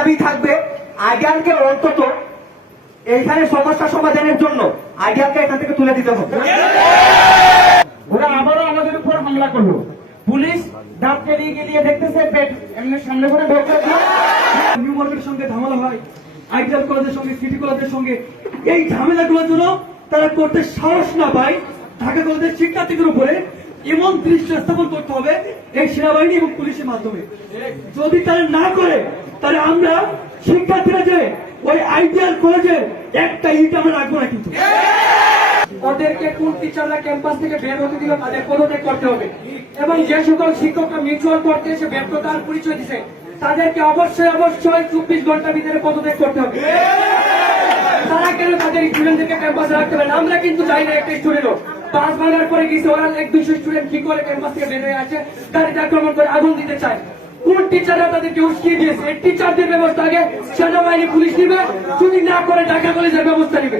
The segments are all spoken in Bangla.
দাবি থাকবে আইডিয়ালকে অন্তত এইখানে সমস্যা সমাধানের জন্য আইডিয়ালকে এখান থেকে তুলে দিতে হবে। ওরা আবারও আমাদের উপর হামলা করলো। পুলিশ দাঁত কেলিয়ে গেলিয়ে দেখতেছে, পেট এমনি সামনে করে ঢোকা নিউ মার্কেটের সঙ্গে ঝামেলা হয়, আইডিয়াল কলেজের সঙ্গে, সিটি কলেজের সঙ্গে। এই ঝামেলাগুলোর জন্য তারা করতে সাহস না পায়, ঢাকা কলেজের শিক্ষার্থীদের উপরে এমন দৃষ্টি স্থাপন করতে হবে এই সেনাবাহিনী এবং পুলিশের মাধ্যমে। যদি তারা না করে তাহলে আমরা শিক্ষার্থীরা যে ওই আইডিয়াল কলেজে একটা ইট আমরা রাখবো না। কিন্তু ওদেরকে কোন টিচাররা ক্যাম্পাস থেকে বের হতে দিল তাদের পদত্যাগ করতে হবে, এবং যে সকল শিক্ষকরা মিউচুয়াল করতে এসে ব্যর্থতার পরিচয় দিচ্ছে তাদেরকে অবশ্যই 24 ঘন্টার ভিতরে পদত্যাগ করতে হবে। তারা কেন তাদের স্টুডেন্টদেরকে ক্যাম্পাসে রাখতে পারে? আমরা কিন্তু চাই না একটা স্টুডেন্টও পাস ভাঙার পরে গেছে, ওরা 100-200 স্টুডেন্ট কি করে ক্যাম্পাস থেকে বের হয়ে আছে, গাড়িতে আক্রমণ করে আগুন দিতে চায়। কোন টিচাররা তাদেরকে উস্কিয়ে দিয়েছে? এই টিচারদের ব্যবস্থা আগে সেনাবাহিনী পুলিশ নিবে, যদি না করে ঢাকা কলেজের ব্যবস্থা নিবে।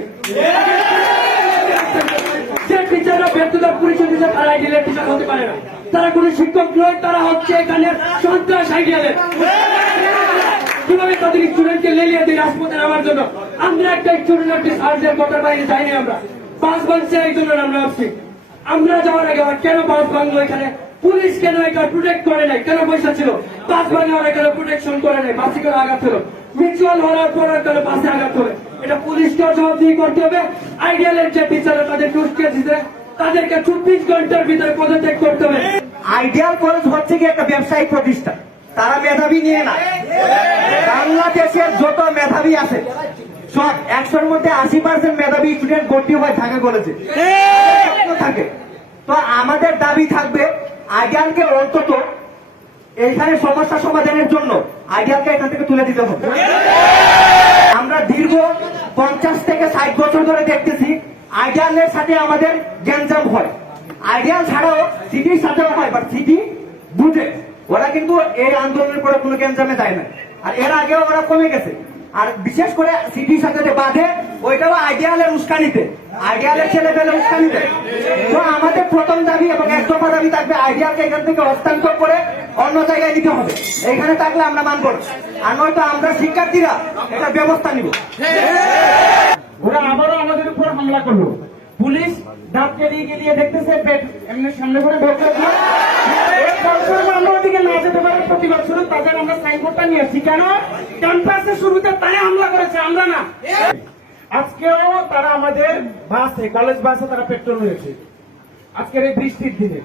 যে টিচাররা ব্যর্থতার পরিচয় দিচ্ছে তারা আইডিয়ালের টিচার হতে পারে না, তারা কোন শিক্ষক নয়, তারা হচ্ছে এখানে সন্ত্রাস আইডিয়ালের। কিভাবে তাদের স্টুডেন্টকে লেলিয়ে দিই রাজপথে নামার জন্য? আমরা একটা স্টুডেন্টের সার্জের কথার বাইরে যাইনি, আমরা পাস ভাঙছে এই জন্য আমরা ভাবছি। আমরা যাওয়ার আগে কেন পাস ভাঙলো? এখানে পুলিশ কেন এটা প্রোটেক্ট করে নাই? কেন পয়সা ছিল? পাস ভাঙার কেন প্রোটেকশন করে নাই? বাসে কেন আঘাত হলো? মিউচুয়াল হওয়ার পর কেন বাসে আঘাত হবে? এটা পুলিশকে জবাবদিহি করতে হবে। আইডিয়ালের যে টিচাররা তাদেরকে উস্কে দিতে তাদেরকে 24 ঘন্টার ভিতরে পদত্যাগ করতে হবে। আইডিয়াল কলেজ হচ্ছে কি একটা ব্যবসায়িক প্রতিষ্ঠান, তারা মেধাবী নিয়ে না। বাংলাদেশের যত মেধাবী আছে সব 100-র মধ্যে 80% মেধাবী স্টুডেন্ট ভর্তি হয় ঢাকা কলেজে থাকে। তো আমাদের দাবি থাকবে আইডিয়ালকে অন্তত এইখানে সমস্যা সমাধানের জন্য আইডিয়ালকে এখান থেকে তুলে দিতে হবে। আমরা দীর্ঘ 50 থেকে 60 বছর ধরে দেখতেছি আইডিয়ালের সাথে আমাদের গ্যাঞ্জাম হয়। আইডিয়াল ছাড়াও সিটির সাথেও হয়, বাট সিটি বুঝে ওরা কিন্তু এই আন্দোলনের পরে কোনো গ্যাঞ্জামে যায় না, আর এর আগেও ওরা কমে গেছে। আর বিশেষ করে সিটির সাথে যে বাঁধে ওইটাও আইডিয়ালের উস্কানিতে, আইডিয়ালের ছেলে পেলে উস্কানিতে। তো আমাদের প্রথম দাবি এবং এক দফা দাবি থাকবে আইডিয়ালকে এখান থেকে হস্তান্তর করে অন্য জায়গায় নিতে হবে। এইখানে থাকলে আমরা মানব না, আর নয়তো আমরা শিক্ষার্থীরা এটা ব্যবস্থা নিব। ওরা আবারও আমাদের উপর হামলা করলো। পুলিশ দাঁত কেলিয়ে গেলিয়ে দেখতেছে, পেট এমনি সামনে করে ঢোকা আমরা ওদিকে না যেতে পারে প্রতিবাদ শুরু। তাদের আমরা সাইনবোর্ডটা নিয়ে আসছি, কেন ক্যাম্পাসের শুরুতে তারা হামলা করেছে, আমরা না। আজকেও তারা আমাদের বাসে, কলেজ বাসে তারা পেট্রোল হয়েছে আজকের এই বৃষ্টির দিনে।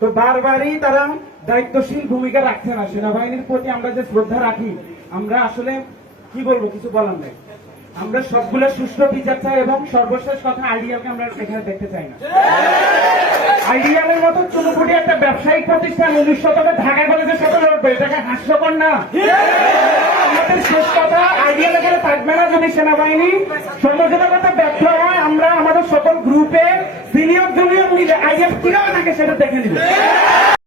তো বারবারই তারা দায়িত্বশীল ভূমিকা রাখছে না। সেনাবাহিনীর প্রতি আমরা যে শ্রদ্ধা রাখি, আমরা আসলে কি বলবো, কিছু বলার নাই। আমরা সবগুলো সুষ্ঠু বিচার চাই, এবং সর্বশেষ কথা আইডিয়ালকে আমরা এখানে দেখতে চাই না। আইডিয়ালের মতো চুনোপুটি একটা ব্যবসায়িক প্রতিষ্ঠান 19 শতকে ঢাকা কলেজের সাথে লড়বে, এটাকে হাস্যকর না। আমাদের শেষ কথা, আইডিয়াল এখানে থাকবে না যদি সেনাবাহিনী সমঝোতা ব্যর্থ হয়। আমরা আমাদের সকল গ্রুপে সিনিয়র জুনিয়র মিলে আইডিয়াল কিভাবে থাকে সেটা দেখে নিব।